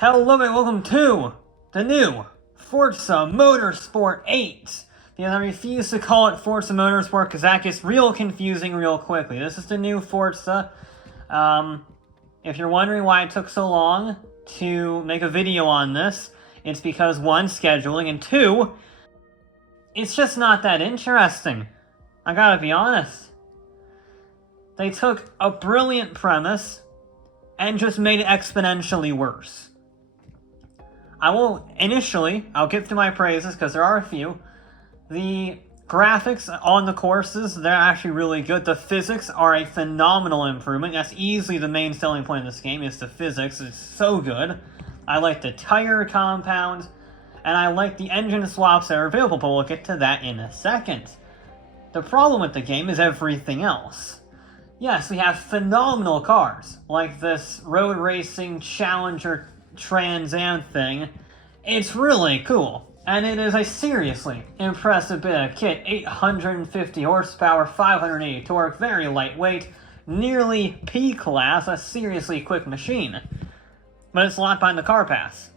Hello and welcome to the new Forza Motorsport 8. Because I refuse to call it Forza Motorsport because that gets real confusing real quickly. This is the new Forza. If you're wondering why it took so long to make a video on this, it's because 1, scheduling, and 2, it's just not that interesting. I gotta be honest. They took a brilliant premise and just made it exponentially worse. I'll get through my praises because there are a few. The graphics on the courses, they're actually really good. The physics are a phenomenal improvement. That's easily the main selling point of this game, is the physics. It's so good. I like the tire compound, and I like the engine swaps that are available, but we'll get to that in a second. The problem with the game is everything else. Yes, we have phenomenal cars, like this road racing Challenger Trans Am thing. It's really cool, and it is a seriously impressive bit of kit. 850 horsepower, 580 torque, very lightweight, nearly P-class, a seriously quick machine. But it's locked behind the car pass.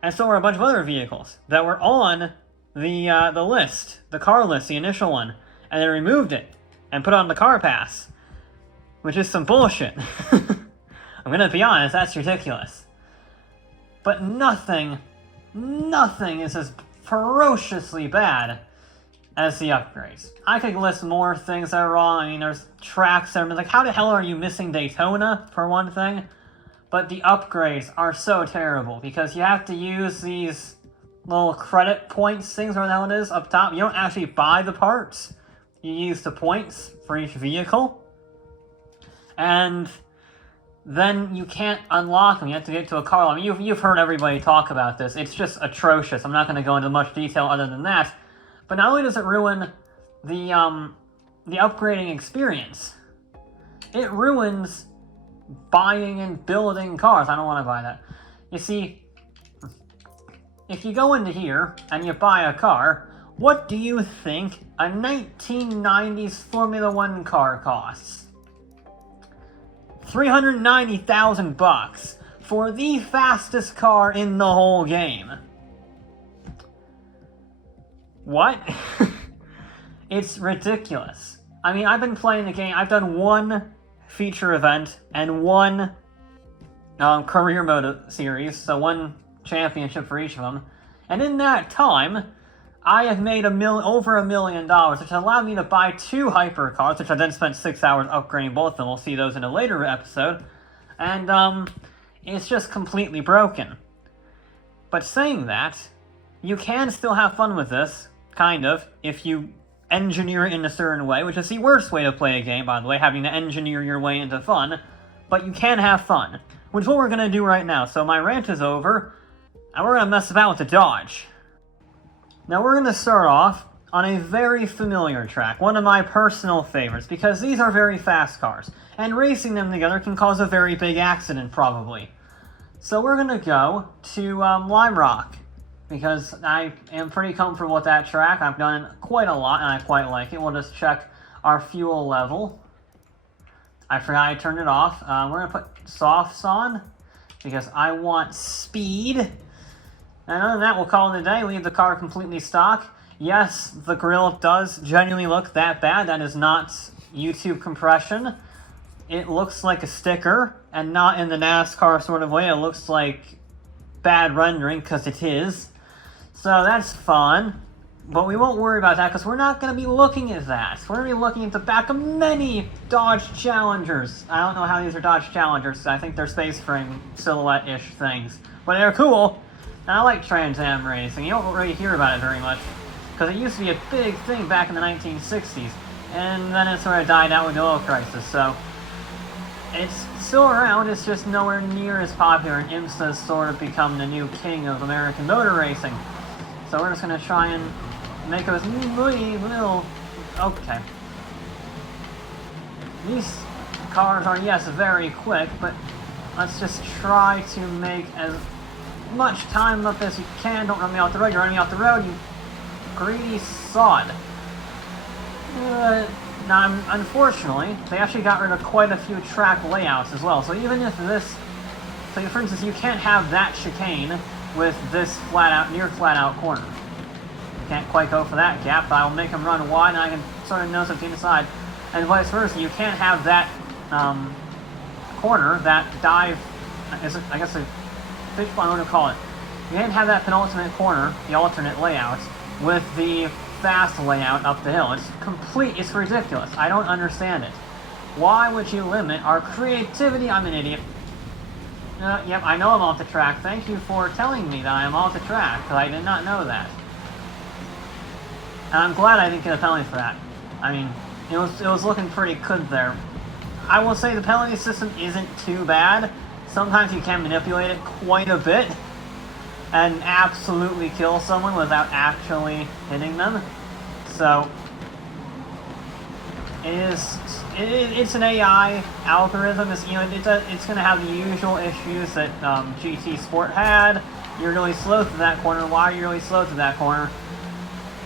And so are a bunch of other vehicles that were on the list, the car list, the initial one, and they removed it and put it on the car pass, which is some bullshit. I'm gonna be honest, that's ridiculous. But nothing is as ferociously bad as the upgrades. I could list more things that are wrong. I mean, there's tracks that are like, how the hell are you missing Daytona, for one thing? But the upgrades are so terrible, because you have to use these little credit points things, or what it is, up top. You don't actually buy the parts. You use the points for each vehicle. And then you can't unlock them. You have to get to a car. I mean, you've heard everybody talk about this. It's just atrocious. I'm not going to go into much detail other than that. But not only does it ruin the upgrading experience, it ruins buying and building cars. I don't want to buy that. You see, if you go into here and you buy a car, what do you think a 1990s Formula One car costs? $390,000 for the fastest car in the whole game. What? It's ridiculous. I mean, I've been playing the game. I've done 1 feature event and 1 career mode series, so 1 championship for each of them. And in that time, I have made over $1 million, which allowed me to buy 2 hypercars, which I then spent 6 hours upgrading both of them. We'll see those in a later episode. And, it's just completely broken. But saying that, you can still have fun with this, kind of, if you engineer it in a certain way, which is the worst way to play a game, by the way, having to engineer your way into fun. But you can have fun, which is what we're going to do right now. So my rant is over, and we're going to mess about with the Dodge. Now we're going to start off on a very familiar track, one of my personal favorites, because these are very fast cars, and racing them together can cause a very big accident, probably. So we're going to go to Lime Rock, because I am pretty comfortable with that track. I've done it quite a lot, and I quite like it. We'll just check our fuel level. I forgot I turned it off. We're going to put softs on, because I want speed. And other than that, we'll call it a day. Leave the car completely stock. Yes, the grill does genuinely look that bad. That is not YouTube compression. It looks like a sticker, and not in the NASCAR sort of way. It looks like bad rendering, because it is. So that's fun. But we won't worry about that, because we're not going to be looking at that. We're going to be looking at the back of many Dodge Challengers. I don't know how these are Dodge Challengers. I think they're space frame silhouette-ish things. But they're cool. And I like Trans Am racing. You don't really hear about it very much, because it used to be a big thing back in the 1960s, and then it sort of died out with the oil crisis, so it's still around, it's just nowhere near as popular, and IMSA's sort of become the new king of American motor racing. So we're just going to try and make those little... Okay. These cars are, yes, very quick, but let's just try to make as much time up as you can. Don't run me off the road. You're running me off the road, you greedy sod. Now, unfortunately, they actually got rid of quite a few track layouts as well. So even if this So for instance, you can't have that chicane with this near flat out corner. You can't quite go for that gap, but I'll make him run wide and I can sort of nose up the inside. And vice versa, you can't have that corner, that dive, I guess a fishbone, I don't know what to call it. You can't have that penultimate corner, the alternate layout, with the fast layout up the hill. It's ridiculous. I don't understand it. Why would you limit our creativity? I'm an idiot. Yep, I know I'm off the track. Thank you for telling me that I am off the track, because I did not know that. And I'm glad I didn't get a penalty for that. I mean, it was looking pretty good there. I will say the penalty system isn't too bad. Sometimes you can manipulate it quite a bit and absolutely kill someone without actually hitting them. So it's an AI algorithm. It's going to have the usual issues that GT Sport had. You're really slow through that corner. Why are you really slow through that corner?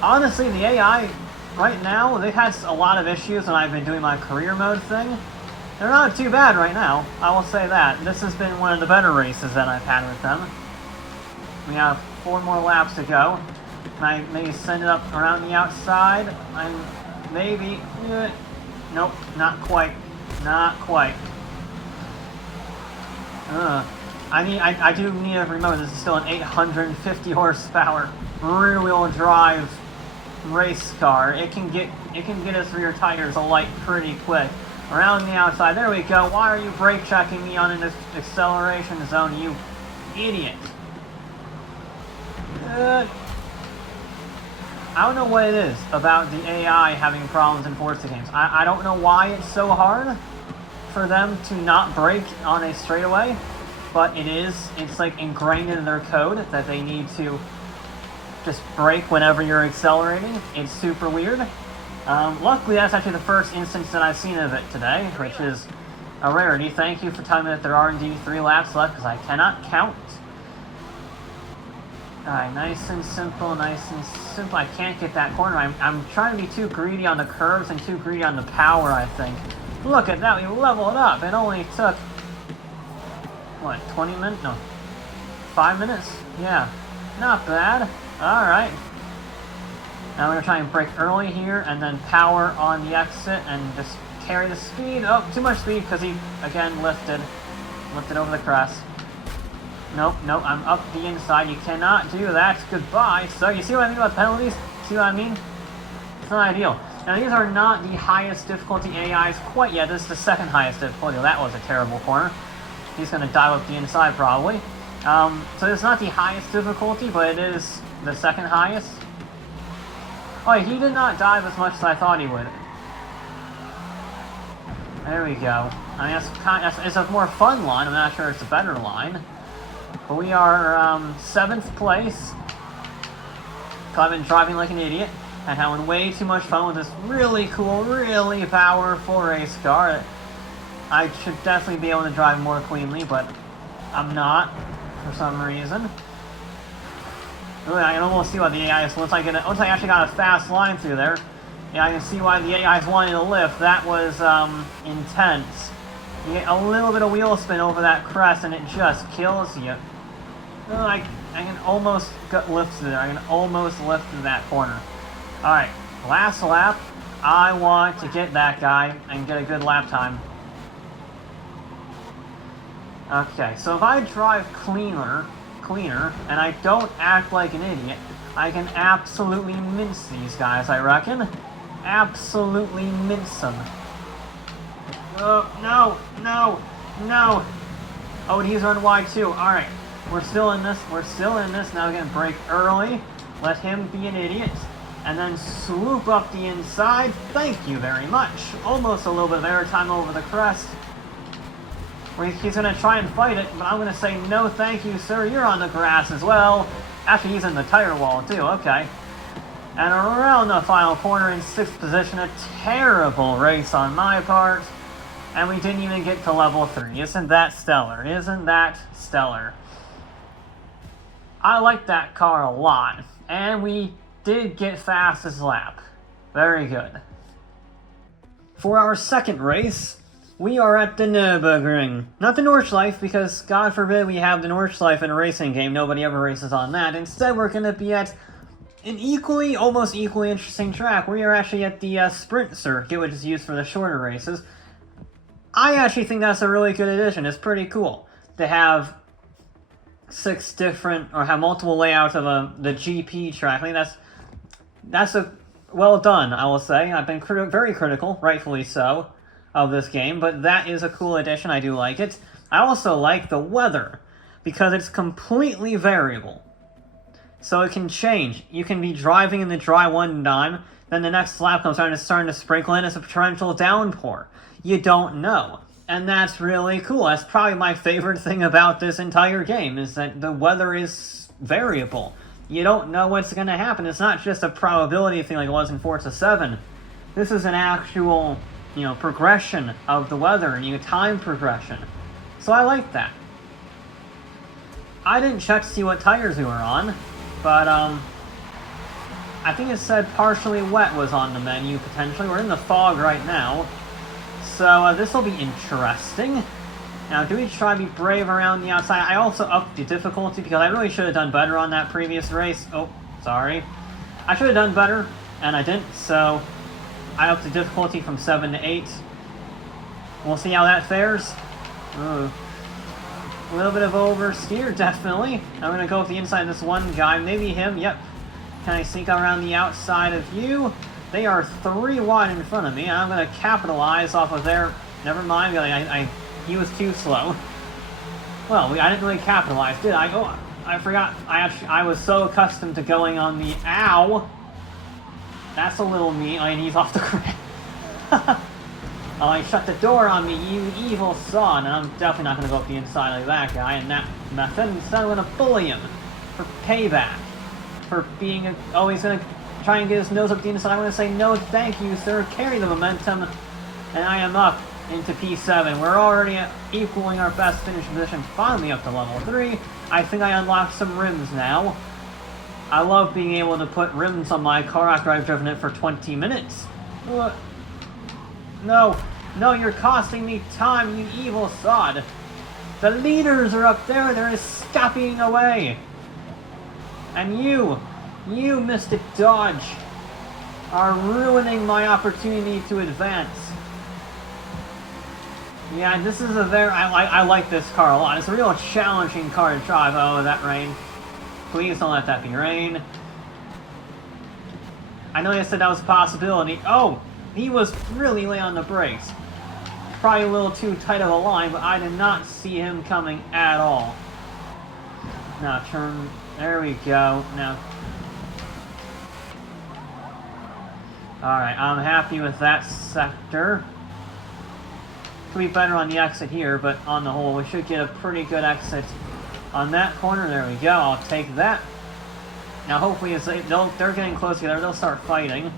Honestly, the AI right now, they've had a lot of issues when I've been doing my career mode thing. They're not too bad right now, I will say that. This has been one of the better races that I've had with them. We have 4 more laps to go. Can I maybe send it up around the outside? Maybe. Nope, not quite. Not quite. I do need to remember this is still an 850 horsepower rear-wheel drive race car. It can get its rear tires alight pretty quick. Around the outside, there we go. Why are you brake checking me on an acceleration zone, you idiot? I don't know what it is about the AI having problems in Forza games. I don't know why it's so hard for them to not brake on a straightaway, but it's like ingrained in their code that they need to just brake whenever you're accelerating. It's super weird. Luckily, that's actually the first instance that I've seen of it today, which is a rarity. Thank you for telling me that there are indeed 3 laps left, because I cannot count. Alright, nice and simple, nice and simple. I can't get that corner. I'm trying to be too greedy on the curves and too greedy on the power, I think. Look at that, we leveled up. It only took, what, 20 minutes? No, 5 minutes? Yeah, not bad. Alright. Now we're going to try and brake early here, and then power on the exit, and just carry the speed. Oh, too much speed, because he, again, lifted over the crest. Nope, I'm up the inside. You cannot do that. Goodbye. So, you see what I mean about penalties? See what I mean? It's not ideal. Now, these are not the highest difficulty AIs quite yet. This is the second highest difficulty. That was a terrible corner. He's going to dive up the inside, probably. So it's not the highest difficulty, but it is the second highest. Oh, he did not dive as much as I thought he would. There we go. I mean, it's a more fun line. I'm not sure it's a better line. But we are 7th place. I've been driving like an idiot and having way too much fun with this really cool, really powerful race car. I should definitely be able to drive more cleanly, but I'm not for some reason. Really, I can almost see why the AI is, once I actually got a fast line through there, yeah, I can see why the AI is wanting to lift. That was intense. You get a little bit of wheel spin over that crest and it just kills you. I can almost lift through there. I can almost lift through that corner. Alright, last lap. I want to get that guy and get a good lap time. Okay, so if I drive cleaner, and I don't act like an idiot, I can absolutely mince these guys, I reckon. Absolutely mince them. Oh, no. Oh, and he's on wide too. Alright, we're still in this. Now we're going to brake early. Let him be an idiot. And then swoop up the inside. Thank you very much. Almost a little bit of airtime over the crest. He's going to try and fight it, but I'm going to say, no thank you, sir. You're on the grass as well. Actually, he's in the tire wall, too. Okay. And around the final corner in 6th position. A terrible race on my part. And we didn't even get to level 3. Isn't that stellar? Isn't that stellar? I like that car a lot. And we did get fastest lap. Very good. For our second race, We are at the Nürburgring. Not the Nordschleife, because God forbid we have the Nordschleife in a racing game. Nobody ever races on that. Instead, we're going to be at an almost equally interesting track. We are actually at the Sprint Circuit, which is used for the shorter races. I actually think that's a really good addition. It's pretty cool to have have multiple layouts of the GP track. I think that's a well done, I will say. I've been very critical, rightfully so, of this game, but that is a cool addition. I do like it. I also like the weather, because it's completely variable. So it can change. You can be driving in the dry one time, then the next lap comes around and it's starting to sprinkle in, it's a torrential downpour. You don't know. And that's really cool. That's probably my favorite thing about this entire game, is that the weather is variable. You don't know what's going to happen. It's not just a probability thing like it was in Forza 7. This is an actual, progression of the weather, and time progression. So I like that. I didn't check to see what tires we were on, but I think it said partially wet was on the menu, potentially. We're in the fog right now. So this will be interesting. Now, do we try to be brave around the outside? I also upped the difficulty because I really should have done better on that previous race. Oh, sorry. I should have done better, and I didn't, so I upped the difficulty from 7 to 8. We'll see how that fares. Ooh. A little bit of oversteer, definitely. I'm going to go with the inside of this one guy. Maybe him, yep. Can I sneak around the outside of you? They are 3 wide in front of me. I'm going to capitalize off of their... Never mind, he was too slow. Well, I didn't really capitalize, did I? Oh, I forgot. I was so accustomed to going on the... Ow! That's a little mean. And he's off the ground. Oh, he shut the door on me, you evil son. And I'm definitely not going to go up the inside like that guy in that method. Instead, I'm going to bully him for payback. For being always going to try and get his nose up the inside. I'm going to say, no, thank you, sir. Carry the momentum. And I am up into P7. We're already equaling our best finish position, finally up to level 3. I think I unlocked some rims now. I love being able to put rims on my car after I've driven it for 20 minutes. No, you're costing me time, you evil sod. The leaders are up there, they're escaping away. And you, Mr. Dodge, are ruining my opportunity to advance. Yeah, this is I like this car a lot. It's a real challenging car to drive. Oh, that rain. Please don't let that be rain. I know you said that was a possibility. Oh, he was really late on the brakes. Probably a little too tight of a line, but I did not see him coming at all. Now turn, there we go. Now. Alright, I'm happy with that sector. Could be better on the exit here, but on the whole, we should get a pretty good exit on that corner. There we go. I'll take that. Now, hopefully, as they're getting close together, they'll start fighting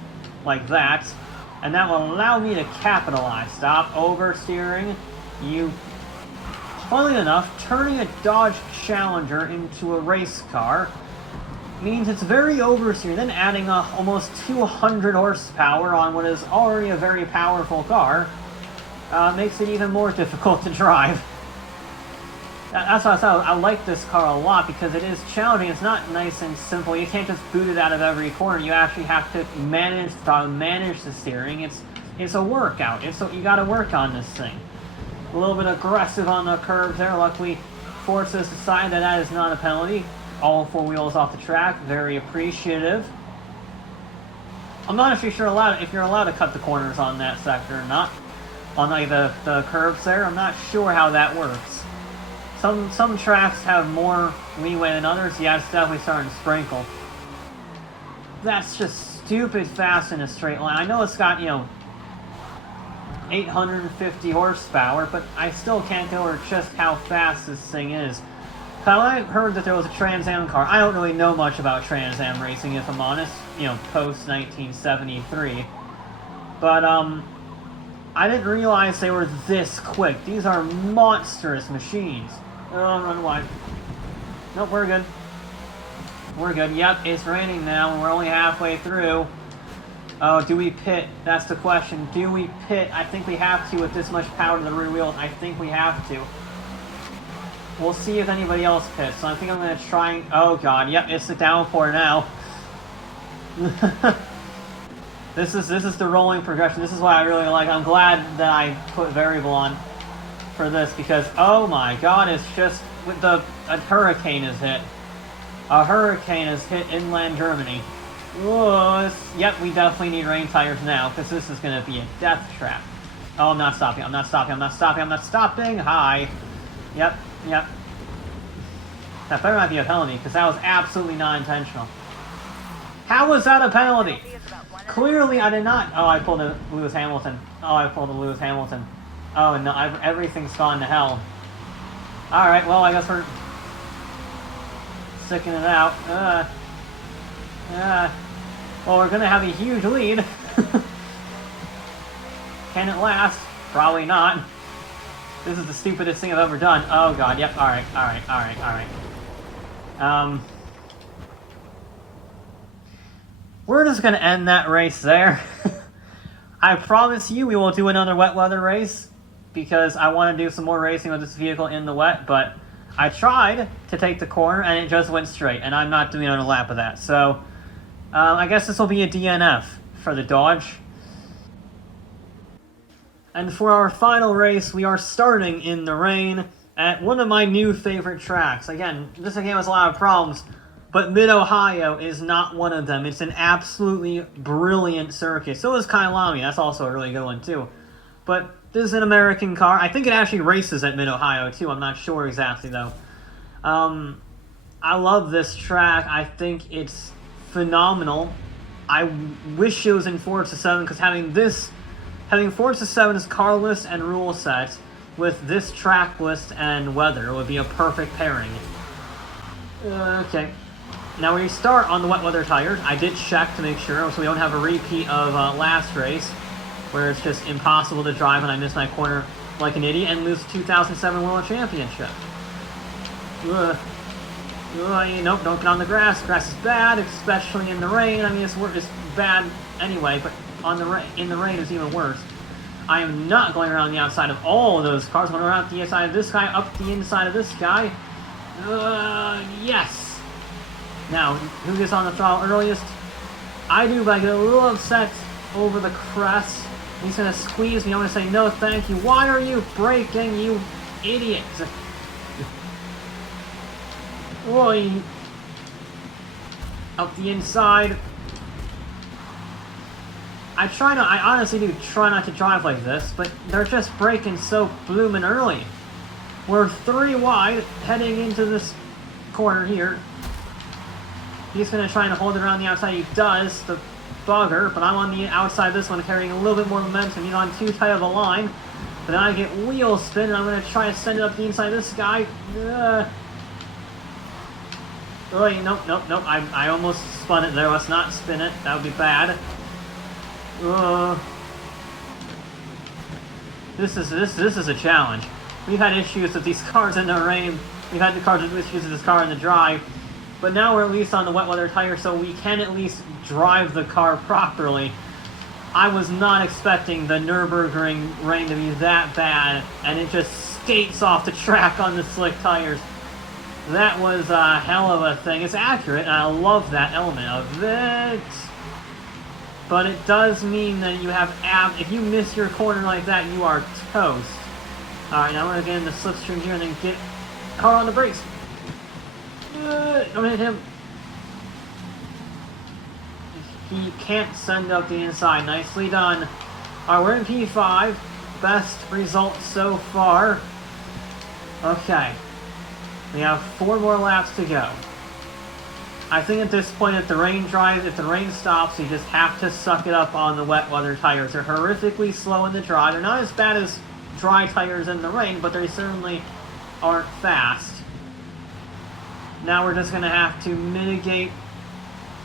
like that, and that will allow me to capitalize. Stop oversteering. Funnily enough, turning a Dodge Challenger into a race car means it's very oversteering. Then adding almost 200 horsepower on what is already a very powerful car. Makes it even more difficult to drive. That's why I like this car a lot, because it is challenging. It's not nice and simple. You can't just boot it out of every corner. You actually have to manage the steering. It's a workout. You got to work on this thing. A little bit aggressive on the curves there. Luckily, Forza decided that is not a penalty. All 4 wheels off the track. Very appreciative. I'm not actually sure if you're allowed to cut the corners on that sector or not. On the curves there, I'm not sure how that works. Some tracks have more leeway than others. Yeah, it's definitely starting to sprinkle. That's just stupid fast in a straight line. I know it's got, 850 horsepower, but I still can't get over just how fast this thing is. I heard that there was a Trans Am car. I don't really know much about Trans Am racing, if I'm honest, post 1973. But, I didn't realize they were this quick. These are monstrous machines. Oh, run wide. Nope, we're good. We're good. Yep, it's raining now, and we're only halfway through. Oh, do we pit? That's the question. Do we pit? I think we have to with this much power to the rear wheels. I think we have to. We'll see if anybody else pits. So I think I'm going to try and... Oh, God. Yep, it's the downpour now. This is the rolling progression. This is what I really like. I'm glad that I put variable on for this because, oh my God, it's just... with a hurricane is hit. A hurricane has hit inland Germany. Whoa, yep, we definitely need rain tires now, because this is going to be a death trap. Oh, I'm not stopping, I'm not stopping, I'm not stopping, I'm not stopping! Hi! Yep, yep. That better not be a penalty, because that was absolutely not intentional. How was that a penalty? Clearly I did not... Oh, I pulled a Lewis Hamilton. Oh, I pulled a Lewis Hamilton. Oh, no, everything's gone to hell. Alright, well, I guess we're... sticking it out. Well, we're gonna have a huge lead. Can it last? Probably not. This is the stupidest thing I've ever done. Oh god, yep, alright. We're just gonna end that race there. I promise you we will do another wet weather race, because I want to do some more racing with this vehicle in the wet, but I tried to take the corner and it just went straight, and I'm not doing another lap of that, so... I guess this will be a DNF for the Dodge. And for our final race, we are starting in the rain at one of my new favorite tracks. Again, this game has a lot of problems, but Mid-Ohio is not one of them. It's an absolutely brilliant circuit. So is Kyalami, that's also a really good one too. But this is an American car. I think it actually races at Mid-Ohio too, I'm not sure exactly though. I love this track. I think it's phenomenal. I wish it was in Forza 7 because having Forza 7's car list and rule set with this track list and weather would be a perfect pairing. Okay. Now we start on the wet weather tires. I did check to make sure so we don't have a repeat of last race where it's just impossible to drive and I miss my corner like an idiot and lose the 2007 World Championship. Nope, don't get on the grass. Grass is bad, especially in the rain. I mean, it's bad anyway, but in the rain it's even worse. I am not going around the outside of all of those cars. I'm going around the inside of this guy, up the inside of this guy. Yes! Now, who gets on the throttle earliest? I do, but I get a little upset over the crest. He's going to squeeze me. I'm going to say, no, thank you. Why are you braking, you idiot? Oi! Up the inside. I honestly do try not to drive like this, but they're just braking so bloomin' early. We're 3 wide, heading into this corner here. He's gonna try and hold it around the outside. He does, the bugger, but I'm on the outside of this one, carrying a little bit more momentum. He's on too tight of a line, but then I get wheel spin, and I'm gonna try to send it up the inside of this guy. Oh, nope. I almost spun it there. Let's not spin it. That would be bad. This is a challenge. We've had issues with these cars in the rain. We've had issues with this car in the dry. But now we're at least on the wet weather tire, so we can at least drive the car properly. I was not expecting the Nürburgring rain to be that bad, and it just skates off the track on the slick tires. That was a hell of a thing. It's accurate, and I love that element of it. But it does mean that you have if you miss your corner like that, you are toast. Alright, now I'm going to get in the slipstream here and then get car on the brakes. Don't hit him. He can't send up the inside. Nicely done. Alright, we're in P5. Best result so far. Okay. We have 4 more laps to go. I think at this point, if the rain stops, you just have to suck it up on the wet weather tires. They're horrifically slow in the dry. They're not as bad as dry tires in the rain, but they certainly aren't fast. Now we're just going to have to mitigate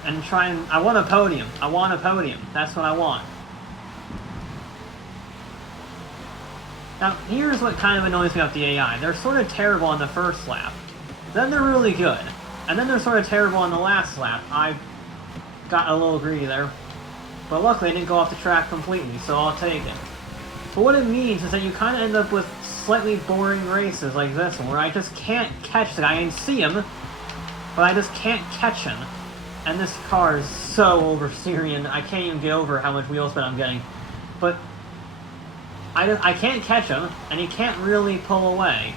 and try and... I want a podium. That's what I want. Now, here's what kind of annoys me about the AI. They're sort of terrible on the first lap. Then they're really good. And then they're sort of terrible on the last lap. I got a little greedy there. But luckily I didn't go off the track completely, so I'll take it. But what it means is that you kind of end up with slightly boring races like this one, where I just can't catch the guy. I can see him, but I just can't catch him. And this car is so oversteering, and I can't even get over how much wheel spin I'm getting. But I can't catch him, and he can't really pull away.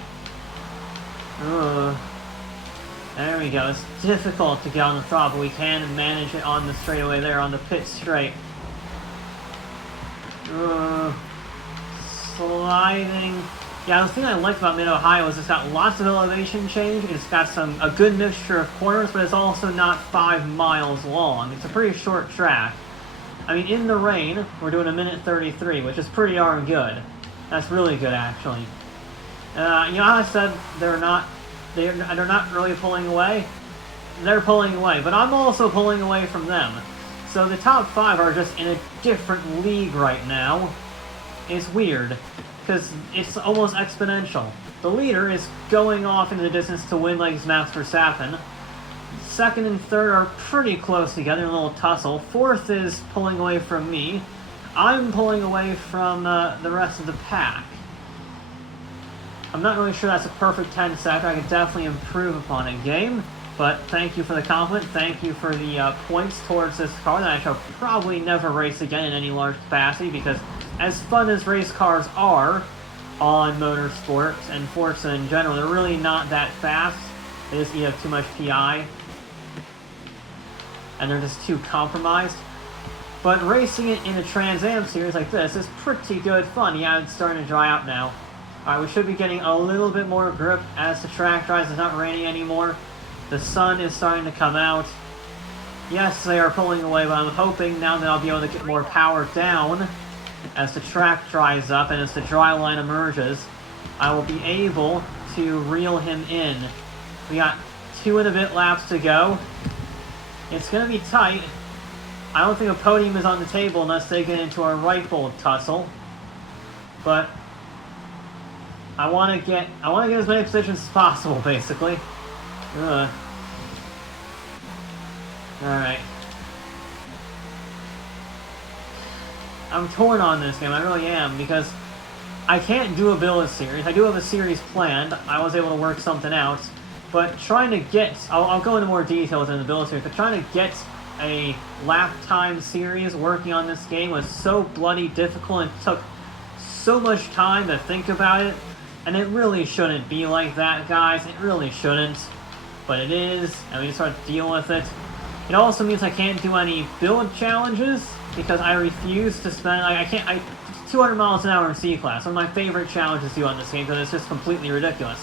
There we go. It's difficult to get on the throttle, but we can manage it on the straightaway there, on the pit straight. Sliding. Yeah, the thing I like about Mid-Ohio is it's got lots of elevation change. It's got a good mixture of corners, but it's also not 5 miles long. It's a pretty short track. I mean, in the rain, we're doing 1:33, which is pretty darn good. That's really good, actually. You know how I said they're not really pulling away? They're pulling away, but I'm also pulling away from them. So the top 5 are just in a different league right now. It's weird, because it's almost exponential. The leader is going off into the distance to win like Max Verstappen. Second and third are pretty close together, a little tussle. Fourth is pulling away from me. I'm pulling away from the rest of the pack. I'm not really sure that's a perfect 10 sector. I could definitely improve upon it, game. But thank you for the compliment. Thank you for the points towards this car that I shall probably never race again in any large capacity, because as fun as race cars are on Motorsport and Forza in general, they're really not that fast. They just eat up too much PI. And they're just too compromised. But racing it in a Trans Am series like this is pretty good fun. Yeah, it's starting to dry out now. Alright, we should be getting a little bit more grip as the track dries. It's not raining anymore. The sun is starting to come out. Yes, they are pulling away, but I'm hoping now that I'll be able to get more power down as the track dries up and as the dry line emerges. I will be able to reel him in. We got 2 and a bit laps to go. It's going to be tight. I don't think a podium is on the table unless they get into a right bolt tussle. But I want to get as many positions as possible, basically. Alright. I'm torn on this game, I really am, because I can't do a build series. I do have a series planned. I was able to work something out. But trying to get... I'll go into more details in the build series, but trying to get a lap time series working on this game was so bloody difficult and took so much time to think about it. And it really shouldn't be like that, guys. It really shouldn't. But it is, and we just have to deal with it. It also means I can't do any build challenges, because I refuse to spend... I can't... 200 miles an hour in C-Class, one of my favorite challenges to do on this game, because it's just completely ridiculous.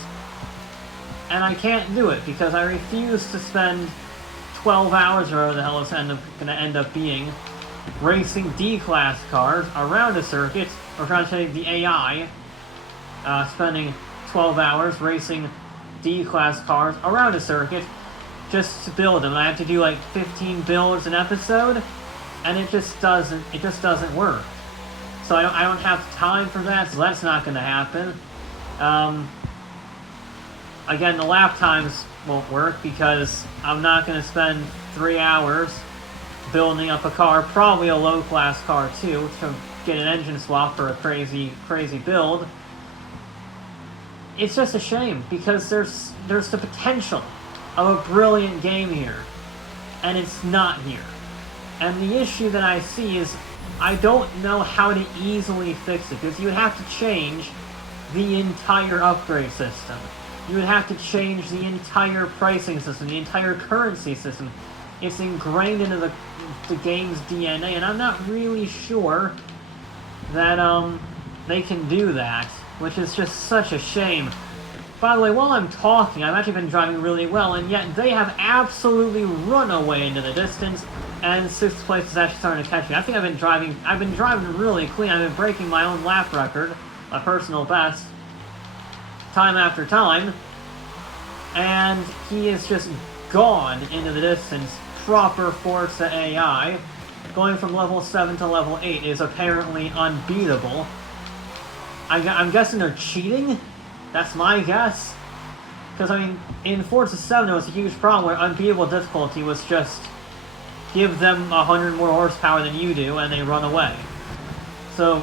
And I can't do it, because I refuse to spend 12 hours, or whatever the hell it's going to end up being, racing D-Class cars around a circuit, or trying to say the AI, spending 12 hours racing D-Class cars around a circuit just to build them. And I have to do like 15 builds an episode, and it just doesn't work. So I don't have time for that, so that's not going to happen. Again, the lap times won't work because I'm not going to spend 3 hours building up a car, probably a low-class car too, to get an engine swap for a crazy build. It's just a shame, because there's the potential of a brilliant game here, and it's not here. And the issue that I see is I don't know how to easily fix it, because you would have to change the entire upgrade system. You would have to change the entire pricing system, the entire currency system. It's ingrained into the game's DNA, and I'm not really sure that they can do that, which is just such a shame. By the way, while I'm talking, I've actually been driving really well, and yet they have absolutely run away into the distance, and 6th place is actually starting to catch me. I think I've been driving really clean. I've been breaking my own lap record, my personal best, time after time, and he is just gone into the distance. Proper Forza AI, going from level 7 to level 8 is apparently unbeatable. I'm guessing they're cheating? That's my guess. Because, I mean, in Forza 7 there was a huge problem where unbeatable difficulty was just give them 100 more horsepower than you do, and they run away. So,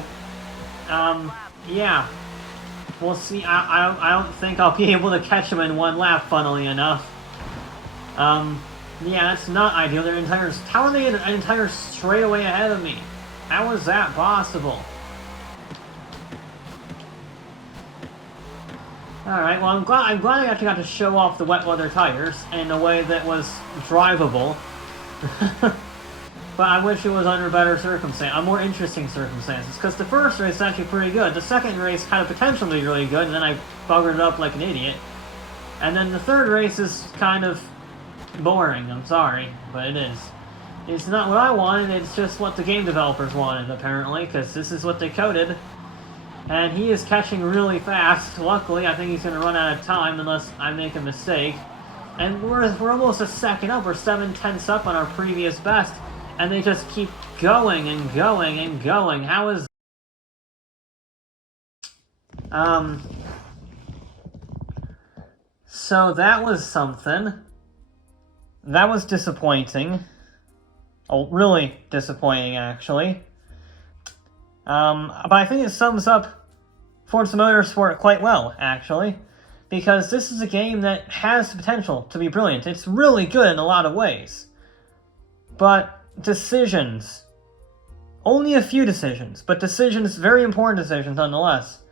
yeah. We'll see. I don't think I'll be able to catch them in one lap, funnily enough. Yeah, that's not ideal. How are they an entire straightaway ahead of me? How is that possible? Alright, well, I'm glad I actually got to show off the wet weather tires in a way that was drivable. But I wish it was under better circumstances, more interesting circumstances, because the first race is actually pretty good. The second race had a potential to be really good, and then I buggered it up like an idiot. And then the third race is kind of boring, I'm sorry, but it is. It's not what I wanted, it's just what the game developers wanted, apparently, because this is what they coded. And he is catching really fast. Luckily, I think he's going to run out of time unless I make a mistake. And we're almost a second up. We're 7/10ths up on our previous best. And they just keep going and going and going. How is... So that was something. That was disappointing. Oh, really disappointing, actually. But I think it sums up Forza Motorsport quite well, actually. Because this is a game that has the potential to be brilliant. It's really good in a lot of ways. But decisions. Only a few decisions, but decisions, very important decisions nonetheless,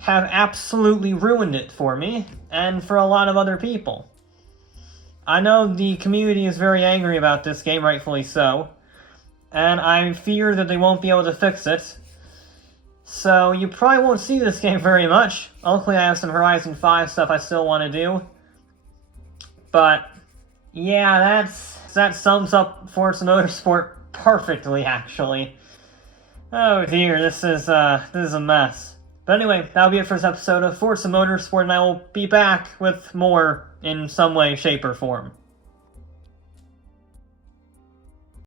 have absolutely ruined it for me, and for a lot of other people. I know the community is very angry about this game, rightfully so. And I fear that they won't be able to fix it. So you probably won't see this game very much. Luckily I have some Horizon 5 stuff I still want to do. But, yeah, that sums up Forza Motorsport perfectly, actually. Oh dear, this is a mess. But anyway, that'll be it for this episode of Forza Motorsport, and I will be back with more in some way, shape, or form.